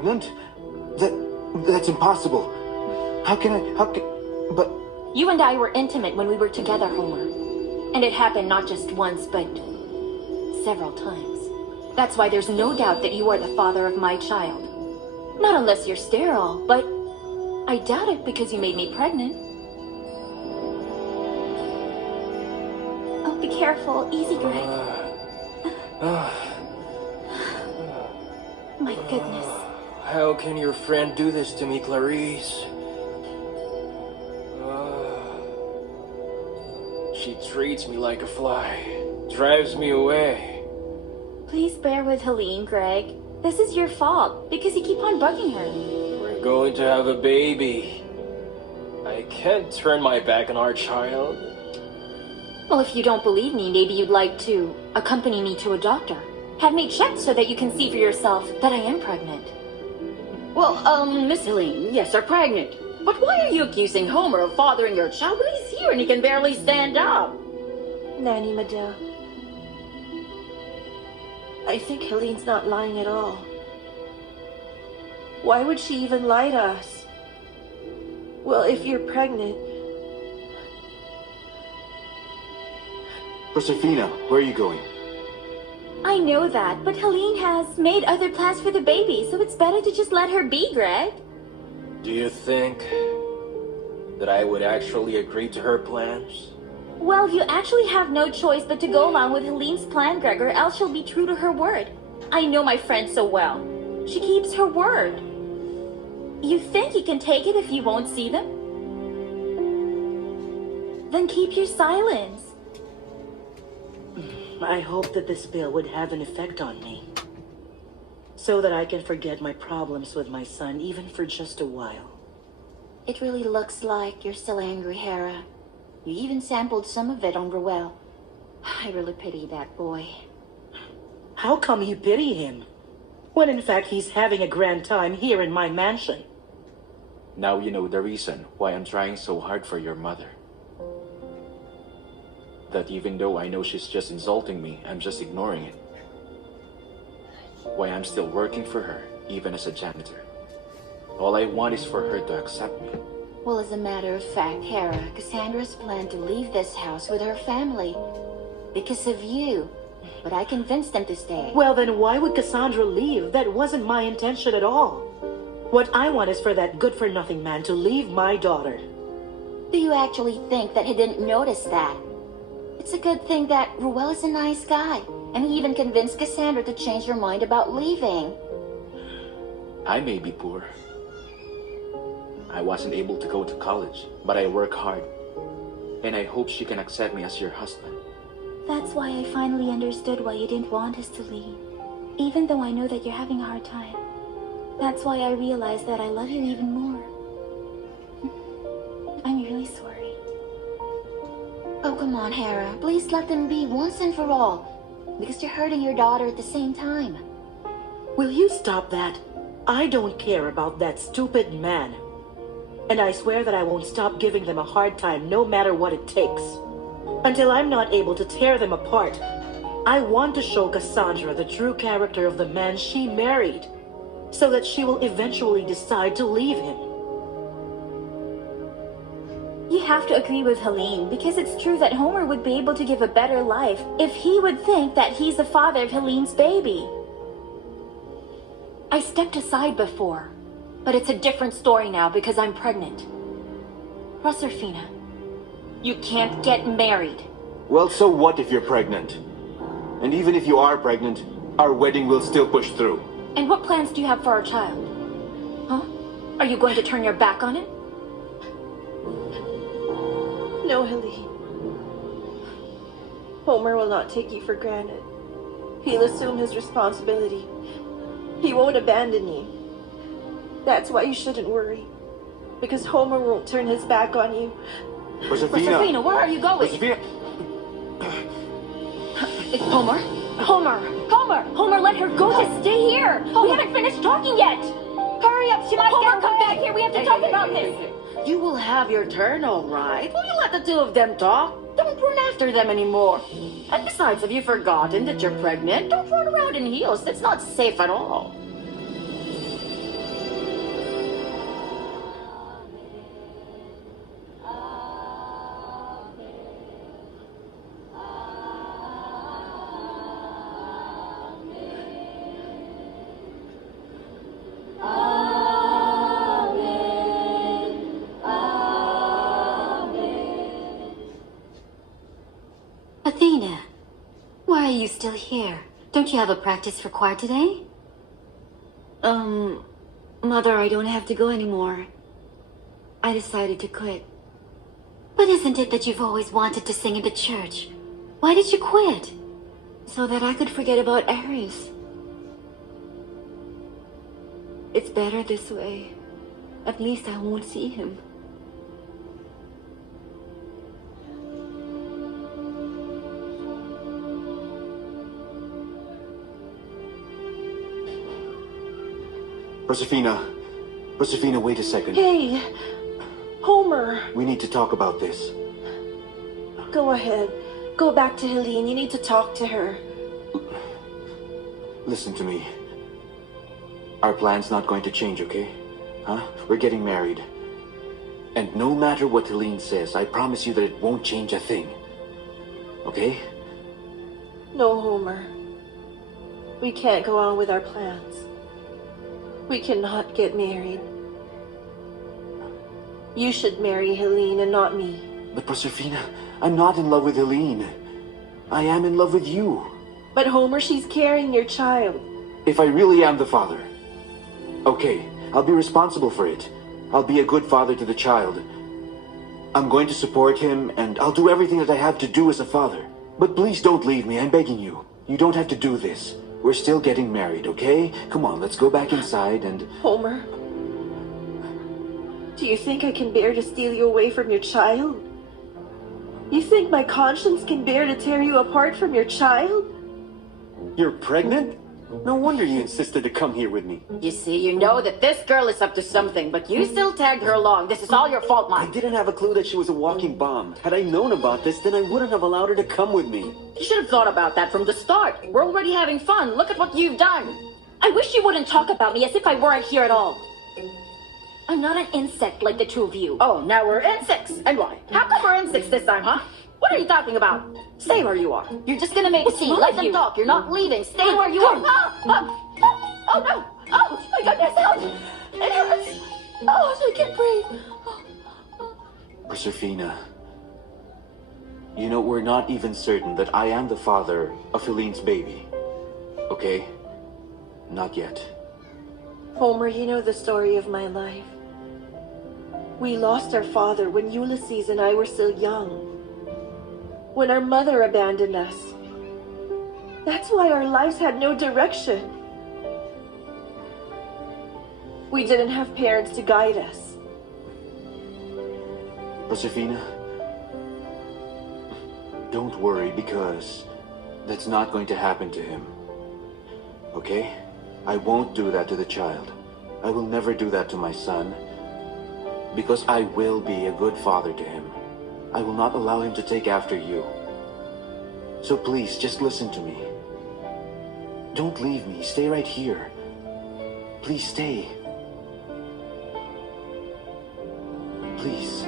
pregnant? That's impossible. But... You and I were intimate when we were together, Homer. And it happened not just once, but several times. That's why there's no doubt that you are the father of my child. Not unless you're sterile, but I doubt it because you made me pregnant. Oh, be careful. Easy, Greg. My goodness. How can your friend do this to me, Clarice? She treats me like a fly, drives me away. Please bear with Helene, Greg. This is your fault, because you keep on bugging her. We're going to have a baby. I can't turn my back on our child. Well, if you don't believe me, maybe you'd like to accompany me to a doctor. Have me checked so that you can see for yourself that I am pregnant. Well, Miss Helene, yes, you're pregnant. But why are you accusing Homer of fathering your child when he's here and he can barely stand up? Nanny Madel, I think Helene's not lying at all. Why would she even lie to us? Well, if you're pregnant... Josefina, where are you going? I know that, but Helene has made other plans for the baby, so it's better to just let her be, Greg. Do you think that I would actually agree to her plans? Well, you actually have no choice but to go along with Helene's plan, Greg, or else she'll be true to her word. I know my friend so well. She keeps her word. You think you can take it if you won't see them? Then keep your silence. I hope that this bill would have an effect on me, so that I can forget my problems with my son, even for just a while. It really looks like you're still angry, Hera. You even sampled some of it on Ruel. I really pity that boy. How come you pity him, when in fact he's having a grand time here in my mansion? Now you know the reason why I'm trying so hard for your mother. That even though I know she's just insulting me, I'm just ignoring it. Why I'm still working for her, even as a janitor. All I want is for her to accept me. Well, as a matter of fact, Hera, Cassandra's planned to leave this house with her family. Because of you. But I convinced them to stay. Well, then why would Cassandra leave? That wasn't my intention at all. What I want is for that good-for-nothing man to leave my daughter. Do you actually think that he didn't notice that? It's a good thing that Ruel is a nice guy. And he even convinced Cassandra to change her mind about leaving. I may be poor. I wasn't able to go to college, but I work hard. And I hope she can accept me as your husband. That's why I finally understood why you didn't want us to leave. Even though I know that you're having a hard time. That's why I realized that I love you even more. I'm really sorry. Oh, come on, Hera. Please let them be once and for all. Because you're hurting your daughter at the same time. Will you stop that? I don't care about that stupid man. And I swear that I won't stop giving them a hard time no matter what it takes. Until I'm not able to tear them apart. I want to show Cassandra the true character of the man she married, so that she will eventually decide to leave him. You have to agree with Helene, because it's true that Homer would be able to give a better life if he would think that he's the father of Helene's baby. I stepped aside before, but it's a different story now because I'm pregnant. Proserpina, you can't get married. Well, so what if you're pregnant? And even if you are pregnant, our wedding will still push through. And what plans do you have for our child? Huh? Are you going to turn your back on it? No, Helene. Homer will not take you for granted. He'll assume his responsibility. He won't abandon you. That's why you shouldn't worry. Because Homer won't turn his back on you. Proserpina, where are you going? Proserpina! Homer? Homer, let her go. Just stay here. We haven't finished talking yet. Hurry up, she might Homer, come back here. We have to talk about this. You will have your turn, all right. Will you let the two of them talk? Don't run after them anymore. And besides, have you forgotten that you're pregnant? Don't run around in heels. That's not safe at all. Josefina, why are you still here? Don't you have a practice for choir today? Mother, I don't have to go anymore. I decided to quit. But isn't it that you've always wanted to sing in the church? Why did you quit? So that I could forget about Aries. It's better this way. At least I won't see him. Josefina, wait a second. Hey, Homer, We need to talk about this. go ahead. Go back to Helene. You need to talk to her. Listen to me. Our plan's not going to change, okay? Huh? We're getting married. And no matter what Helene says, I promise you that it won't change a thing. Okay? No, Homer. We can't go on with our plans. We cannot get married. You should marry Helene and not me. But Josefina, I'm not in love with Helene. I am in love with you. But Homer, she's carrying your child. If I really am the father, okay, I'll be responsible for it. I'll be a good father to the child. I'm going to support him, and I'll do everything that I have to do as a father. But please don't leave me, I'm begging you. You don't have to do this. We're still getting married, okay? Come on, let's go back inside and... Homer, do you think I can bear to steal you away from your child? You think my conscience can bear to tear you apart from your child? You're pregnant? No wonder you insisted to come here with me. You see, you know that this girl is up to something, but you still tagged her along. This is all your fault, I Mike. didn't have a clue that she was a walking bomb. Had I known about this, then I wouldn't have allowed her to come with me. You should have thought about that from the start. We're already having fun. Look at what you've done. I wish you wouldn't talk about me as if I weren't here at all. I'm not an insect like the two of you. Oh, now we're insects. And why? How come we're insects this time, huh? What are you talking about? Stay where you are. You're just gonna make a scene. Let them talk. You're not leaving. Stay where you are. Oh no! Oh my goodness! Oh, it hurts! Oh, I can't breathe. Josefina, you know, we're not even certain that I am the father of Helene's baby. Okay? Not yet. Homer, you know the story of my life. We lost our father when Ulysses and I were still young. When our mother abandoned us. That's why our lives had no direction. We didn't have parents to guide us. Josefina, don't worry, because that's not going to happen to him. Okay? I won't do that to the child. I will never do that to my son, because I will be a good father to him. I will not allow him to take after you. So please, just listen to me. Don't leave me. Stay right here. Please stay. Please.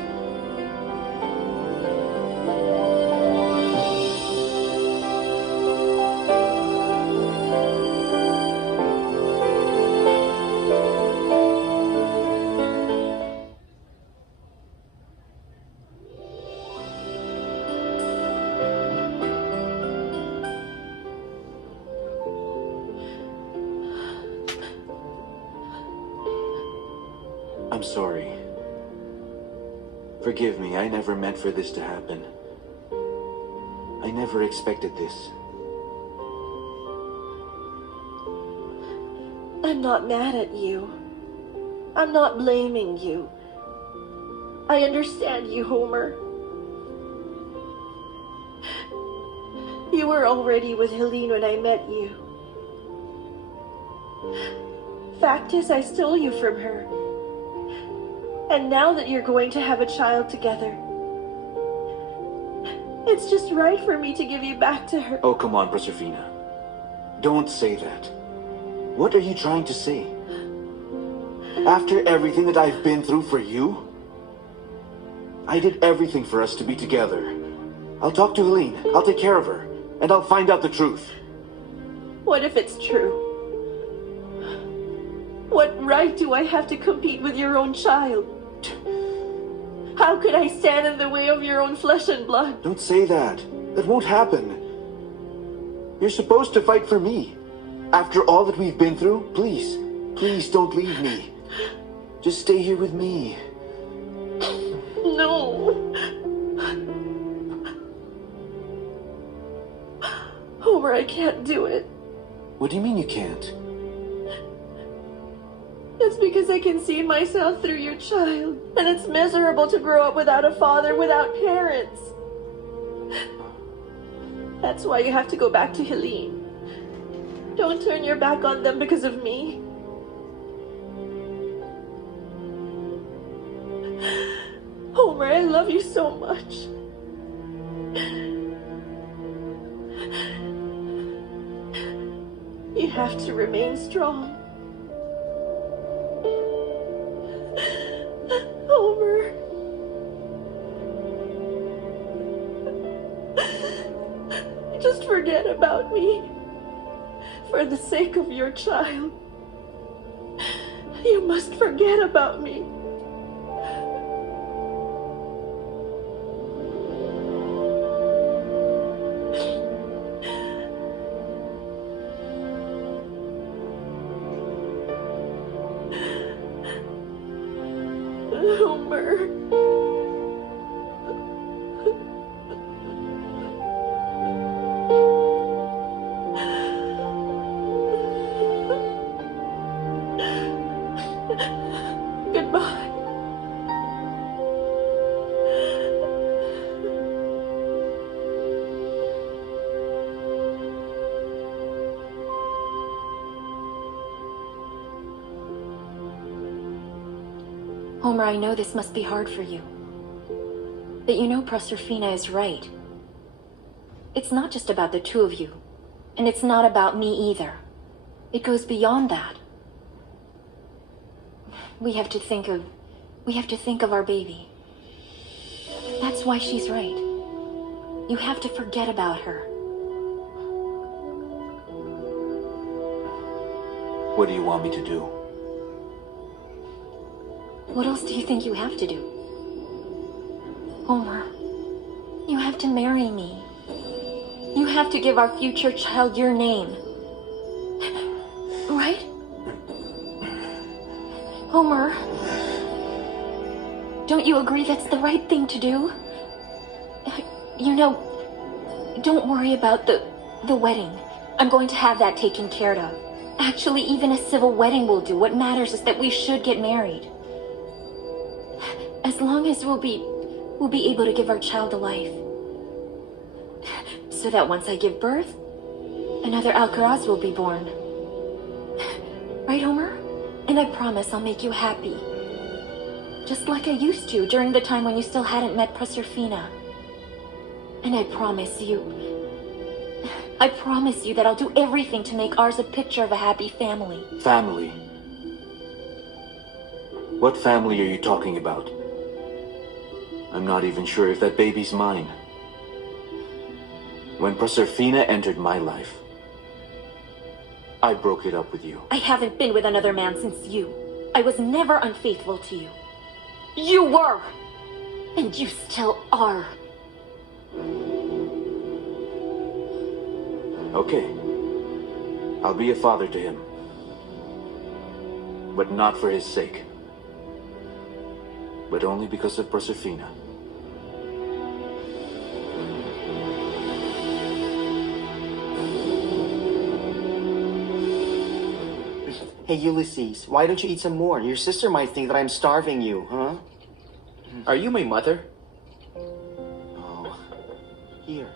I'm sorry. Forgive me, I never meant for this to happen. I never expected this. I'm not mad at you. I'm not blaming you. I understand you, Homer. You were already with Helene when I met you. Fact is, I stole you from her. And now that you're going to have a child together, it's just right for me to give you back to her. Oh, come on, Josefina. Don't say that. What are you trying to say? After everything that I've been through for you? I did everything for us to be together. I'll talk to Helene. I'll take care of her. And I'll find out the truth. What if it's true? What right do I have to compete with your own child? How could I stand in the way of your own flesh and blood? Don't say that. That won't happen. You're supposed to fight for me. After all that we've been through, please, please don't leave me. Just stay here with me. No. Homer, I can't do it. What do you mean you can't? It's because I can see myself through your child. And it's miserable to grow up without a father, without parents. That's why you have to go back to Helene. Don't turn your back on them because of me. Homer, I love you so much. You have to remain strong. Homer. Just forget about me. For the sake of your child. You must forget about me. Homer. Goodbye. Homer, I know this must be hard for you. But you know Proserpina is right. It's not just about the two of you. And it's not about me either. It goes beyond that. We have to think of our baby. That's why she's right. You have to forget about her. What do you want me to do? What else do you think you have to do? Homer, you have to marry me. You have to give our future child your name. Right? Homer, don't you agree that's the right thing to do? You know, don't worry about the wedding. I'm going to have that taken care of. Actually, even a civil wedding will do. What matters is that we should get married. As long as we'll be able to give our child a life. So that once I give birth, another Alcaraz will be born. Right, Homer? And I promise I'll make you happy. Just like I used to during the time when you still hadn't met Proserpina. And I promise you that I'll do everything to make ours a picture of a happy family. Family? What family are you talking about? I'm not even sure if that baby's mine. When Proserpina entered my life, I broke it up with you. I haven't been with another man since you. I was never unfaithful to you. You were! And you still are. Okay. I'll be a father to him. But not for his sake. But only because of Proserpina. Hey, Ulysses, why don't you eat some more? Your sister might think that I'm starving you, huh? Are you my mother? Oh, here,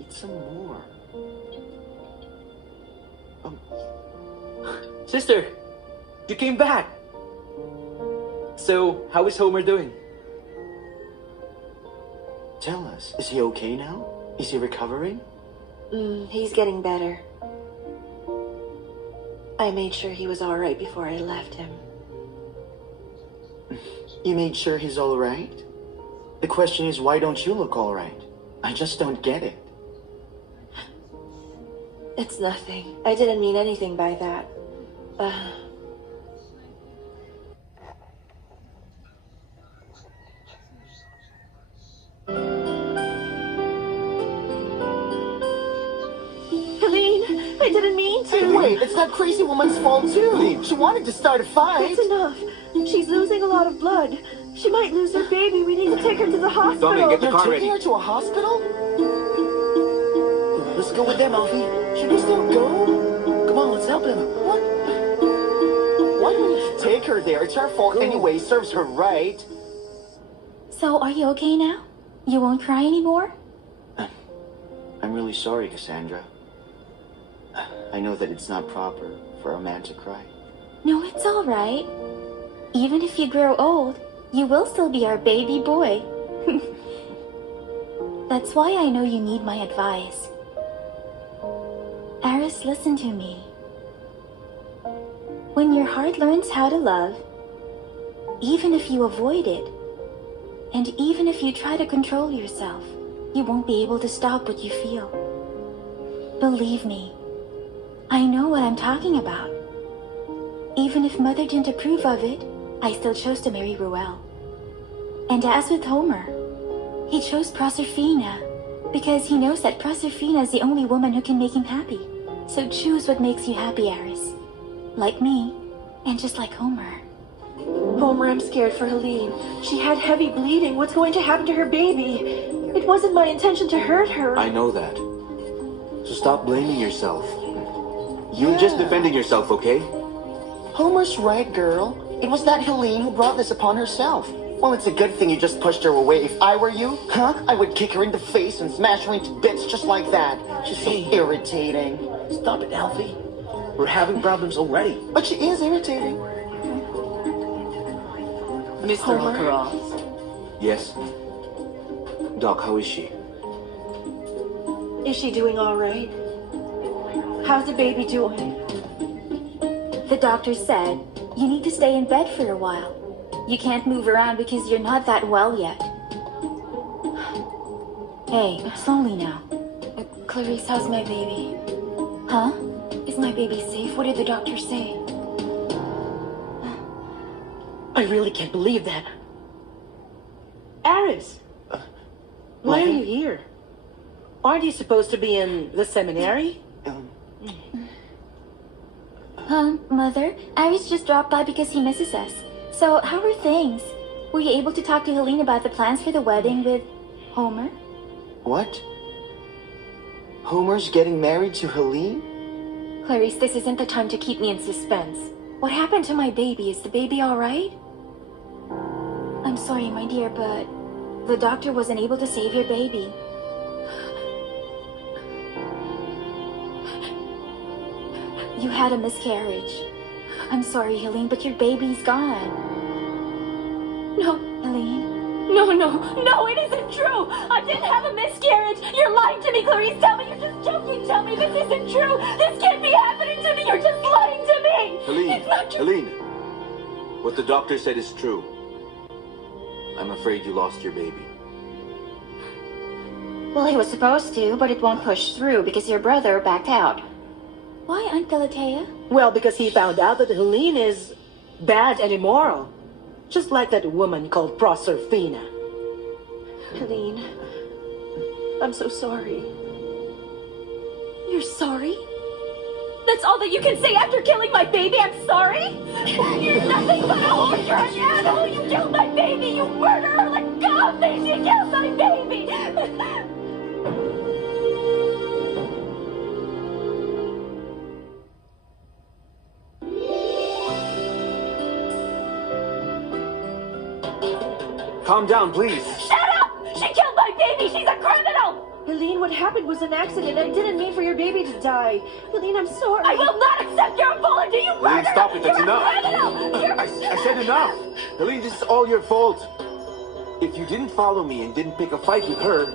eat some more. Sister, you came back. So, how is Homer doing? Tell us, is he okay now? Is he recovering? He's getting better. I made sure he was all right before I left him. You made sure he's all right? The question is, why don't you look all right? I just don't get it. It's nothing. I didn't mean anything by that. I didn't mean to. Wait, it's that crazy woman's fault too. She wanted to start a fight. That's enough. She's losing a lot of blood. She might lose her baby. We need to take her to the hospital. Tommy, get the You're car taking ready. her to a hospital? Let's go with them, Alfie. Should we still go? Come on, let's help him. What? Why do we need to take her there? It's her fault anyway. Serves her right. So, are you okay now? You won't cry anymore? I'm really sorry, Cassandra. I know that it's not proper for a man to cry. No, it's all right. Even if you grow old, you will still be our baby boy. That's why I know you need my advice. Aris, listen to me. When your heart learns how to love, even if you avoid it, and even if you try to control yourself, you won't be able to stop what you feel. Believe me, I know what I'm talking about. Even if Mother didn't approve of it, I still chose to marry Ruel. And as with Homer, he chose Proserpina because he knows that Proserpina is the only woman who can make him happy. So choose what makes you happy, Aris. Like me, and just like Homer. Homer, I'm scared for Helene. She had heavy bleeding. What's going to happen to her baby? It wasn't my intention to hurt her. I know that. So stop blaming yourself. You're just defending yourself, okay? Homer's right, girl. It was that Helene who brought this upon herself. Well, it's a good thing you just pushed her away. If I were you, I would kick her in the face and smash her into bits just like that. She's so irritating. Stop it, Alfie. We're having problems already. But she is irritating. Mr. Lacrosse. Yes. Doc, how is she? Is she doing all right? How's the baby doing? The doctor said you need to stay in bed for a while. You can't move around because you're not that well yet. Hey, slowly now. Clarice, how's my baby? Huh? Is my baby safe? What did the doctor say? I really can't believe that. Aris, why are you here? Aren't you supposed to be in the seminary? Mother, Aris just dropped by because he misses us. So, how are things? Were you able to talk to Helene about the plans for the wedding with Homer? What? Homer's getting married to Helene? Clarice, this isn't the time to keep me in suspense. What happened to my baby? Is the baby all right? I'm sorry, my dear, but the doctor wasn't able to save your baby. You had a miscarriage. I'm sorry, Helene, but your baby's gone. No, Helene. No, it isn't true. I didn't have a miscarriage. You're lying to me, Clarice. Tell me you're just joking. Tell me this isn't true. This can't be happening to me. You're just lying to me. Helene, It's not true. Helene. What the doctor said is true. I'm afraid you lost your baby. Well, he was supposed to, but it won't push through because your brother backed out. Why, Aunt Galatea? Well, because he found out that Helene is bad and immoral. Just like that woman called Proserpina. Helene, I'm so sorry. You're sorry? That's all that you can say after killing my baby? I'm sorry? You're nothing but a whore. You're an animal. You killed my baby. You murderer. Let go of me. You killed my baby. Calm down, please. Shut up! She killed my baby. She's a criminal. Helene, what happened was an accident. I didn't mean for your baby to die. Helene, I'm sorry. I will not accept your apology. You Helene, murderer. stop it. That's You're enough. a criminal. I said enough. Helene, this is all your fault. If you didn't follow me and didn't pick a fight with her,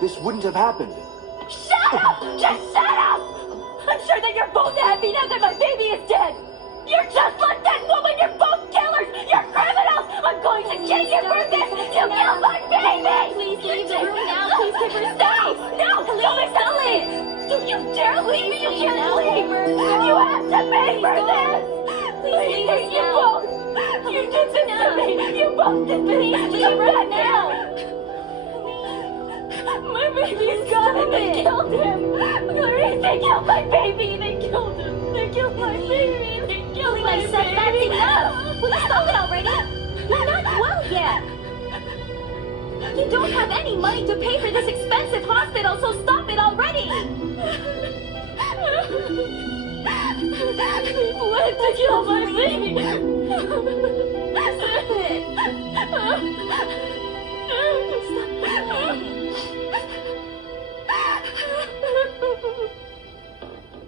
this wouldn't have happened. Shut up! Just shut up! I'm sure that you're both happy now that my baby is dead. You're just like that woman. You're both killers. You're criminals. I'm going to kill you for this. You killed my baby. Please leave the room now. Please give her space. No, Helene, Helene. Don't you dare leave me. You can't leave. You have to pay for this. Please leave you both. You did this to me. You both did this. Come back now. My baby's gone and they killed him. Clarice, they killed my baby. killed him. They killed my baby. They killed my I said that's baby. enough! Will you stop it already? You're not well yet! You don't have any money to pay for this expensive hospital, so stop it already! They planned to kill my baby. Stop it!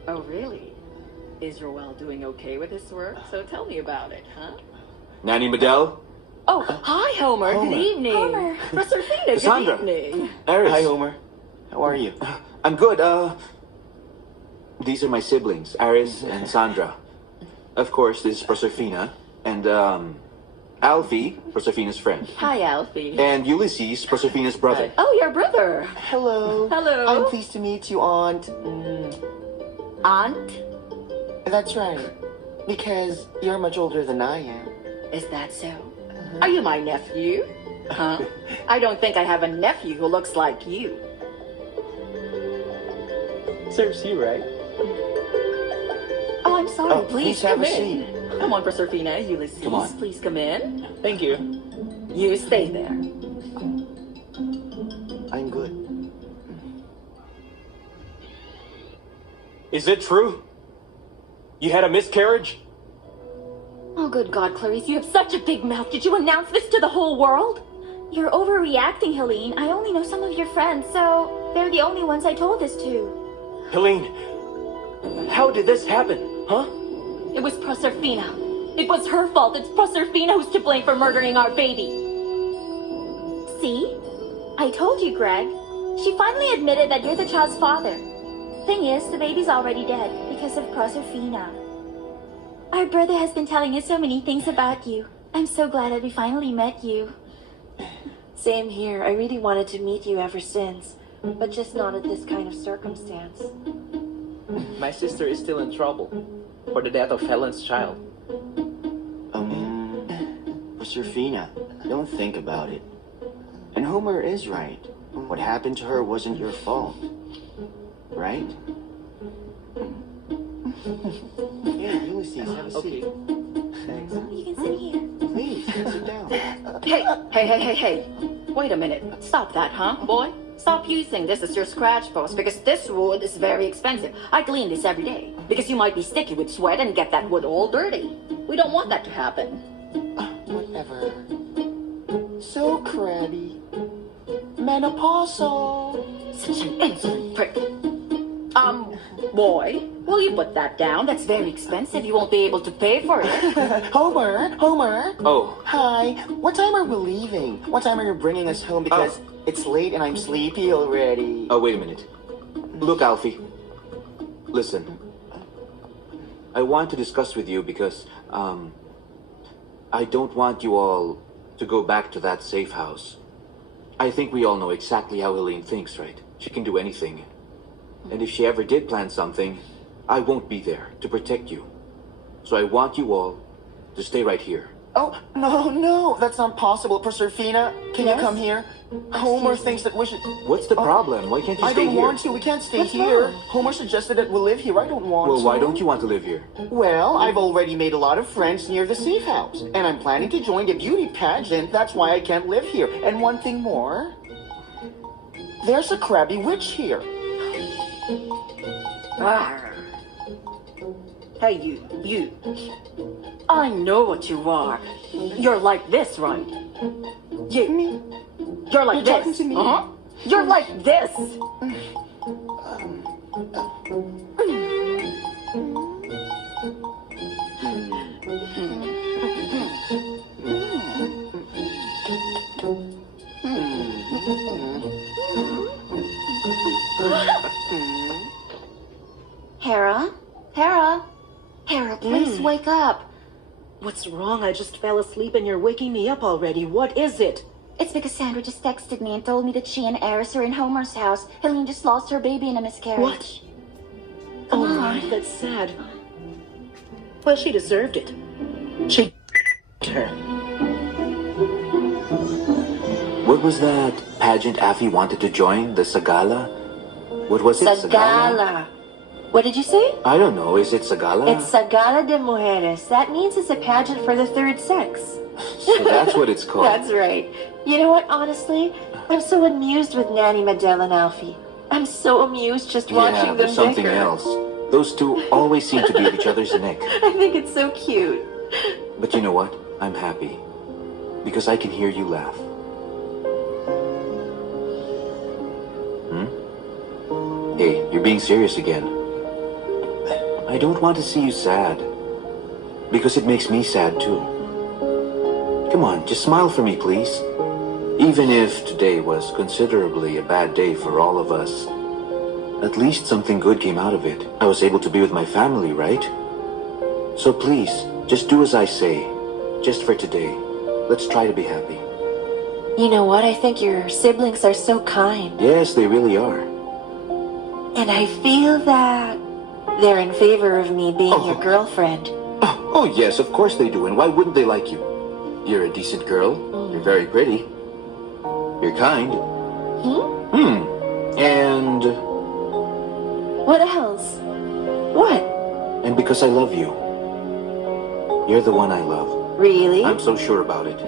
Oh, really? Is Roel doing okay with his work? So tell me about it, huh? Nanny Medell? Oh, hi, Homer. Homer. Good evening. Homer. Proserpina, Cassandra. good evening. Eris. Hi, Homer. How are you? I'm good. These are my siblings, Aris and Sandra. Of course, this is Proserpina. And, Alfie, Proserpina's friend. Hi, Alfie. And Ulysses, Proserpina's brother. Oh, your brother. Hello. Hello. I'm pleased to meet you, Aunt. Aunt? That's right. Because you're much older than I am. Is that so? Are you my nephew? Huh? I don't think I have a nephew who looks like you. Serves you, right? Oh, I'm sorry. Oh, please please have come a in. seat. Come on, Proserpina. Ulysses, Come on. please come in. Thank you. You stay there. I'm good. Is it true? You had a miscarriage? Oh, good God, Clarice, you have such a big mouth. Did you announce this to the whole world? You're overreacting, Helene. I only know some of your friends, so they're the only ones I told this to. Helene, how did this happen, huh? It was Proserpina. It was her fault. It's Proserpina who's to blame for murdering our baby. See? I told you, Greg. She finally admitted that you're the child's father. Thing is, the baby's already dead because of Proserpina. Our brother has been telling us so many things about you. I'm so glad that we finally met you. Same here. I really wanted to meet you ever since, but just not at this kind of circumstance. My sister is still in trouble for the death of Helen's child. Proserpina, don't think about it. And Homer is right. What happened to her wasn't your fault. Right? Yeah, Ulysses, have a seat. Thanks. You can sit here. Please, sit down. Hey. Wait a minute. Stop that, huh, boy? Stop using this as your scratch post because this wood is very expensive. I clean this every day because you might be sticky with sweat and get that wood all dirty. We don't want that to happen. Whatever. So crabby. Menopausal. Such an insolent prick. Boy, will you put that down? That's very expensive. You won't be able to pay for it. Homer. Oh, Hi. What time are we leaving? What time are you bringing us home? Because it's late and I'm sleepy already. wait a minute. Look, Alfie. Listen. I want to discuss with you because, I don't want you all to go back to that safe house. I think we all know exactly how Helene thinks, right? She can do anything. And if she ever did plan something, I won't be there to protect you. So I want you all to stay right here. Oh, no. That's not possible. Proserpina, can you come here? Homer thinks that we should... What's the problem? Why can't you I stay don't here? want to. We can't stay here. Homer suggested that we live here. I don't want to. Well, why don't you want to live here? Well, I've already made a lot of friends near the safe house. And I'm planning to join the beauty pageant. That's why I can't live here. And one thing more. There's a crabby witch here. Arr. Hey, you. I know what you are. You're like this, right? Me? You're like You're this. talking to me? Uh-huh. You're like this. Hera, please wake up. What's wrong? I just fell asleep and you're waking me up already. What is it? It's because Sandra just texted me and told me that she and Eris are in Homer's house. Helene just lost her baby in a miscarriage. What? Come Oh on. my, that's sad. Well, she deserved it. She her. What was that pageant Affy wanted to join? The Sagala? What was it? Sagala. What did you say? I don't know. Is it Sagala? It's Sagala de Mujeres. That means it's a pageant for the third sex. So that's what it's called. That's right. You know what, honestly? I'm so amused with Nanny, Madelle, and Alfie. I'm so amused just watching them there's something bicker. else. Those two always seem to be at each other's neck. I think it's so cute. But you know what? I'm happy. Because I can hear you laugh. Hey, you're being serious again. I don't want to see you sad. Because it makes me sad too. Come on, just smile for me, please. Even if today was considerably a bad day for all of us, at least something good came out of it. I was able to be with my family, right? So please, just do as I say. Just for today. Let's try to be happy. You know what? I think your siblings are so kind. Yes, they really are. And I feel that they're in favor of me being your girlfriend. Oh, yes, of course they do. And why wouldn't they like you? You're a decent girl. You're very pretty. You're kind. And... What else? What? And because I love you. You're the one I love. Really? I'm so sure about it.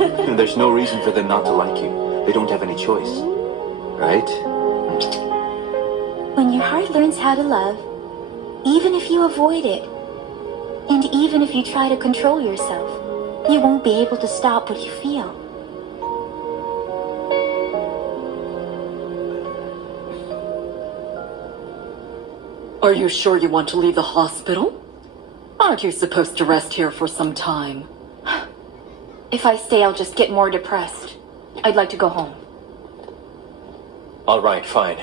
And there's no reason for them not to like you. They don't have any choice. Right? When your heart learns how to love, even if you avoid it, and even if you try to control yourself, you won't be able to stop what you feel. Are you sure you want to leave the hospital? Aren't you supposed to rest here for some time? If I stay, I'll just get more depressed. I'd like to go home. All right, fine.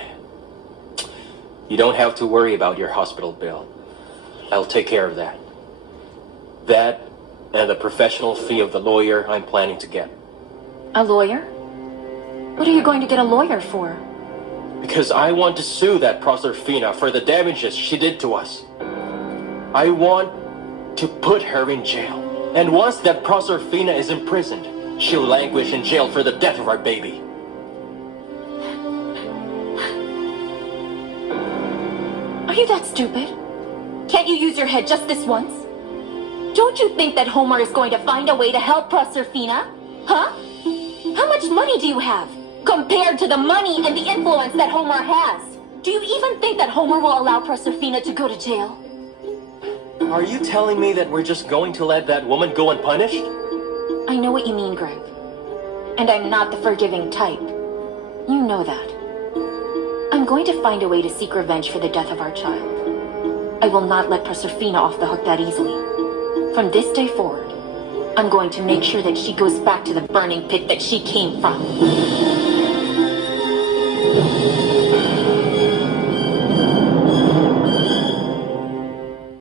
You don't have to worry about your hospital bill. I'll take care of that. That and the professional fee of the lawyer I'm planning to get. A lawyer? What are you going to get a lawyer for? Because I want to sue that Proserpina for the damages she did to us. I want to put her in jail. And once that Proserpina is imprisoned, she'll languish in jail for the death of our baby. Are you that stupid? Can't you use your head just this once? Don't you think that Homer is going to find a way to help Proserpina? Huh? How much money do you have? Compared to the money and the influence that Homer has. Do you even think that Homer will allow Proserpina to go to jail? Are you telling me that we're just going to let that woman go unpunished? I know what you mean, Greg. And I'm not the forgiving type. You know that. I'm going to find a way to seek revenge for the death of our child. I will not let Proserpina off the hook that easily. From this day forward, I'm going to make sure that she goes back to the burning pit that she came from.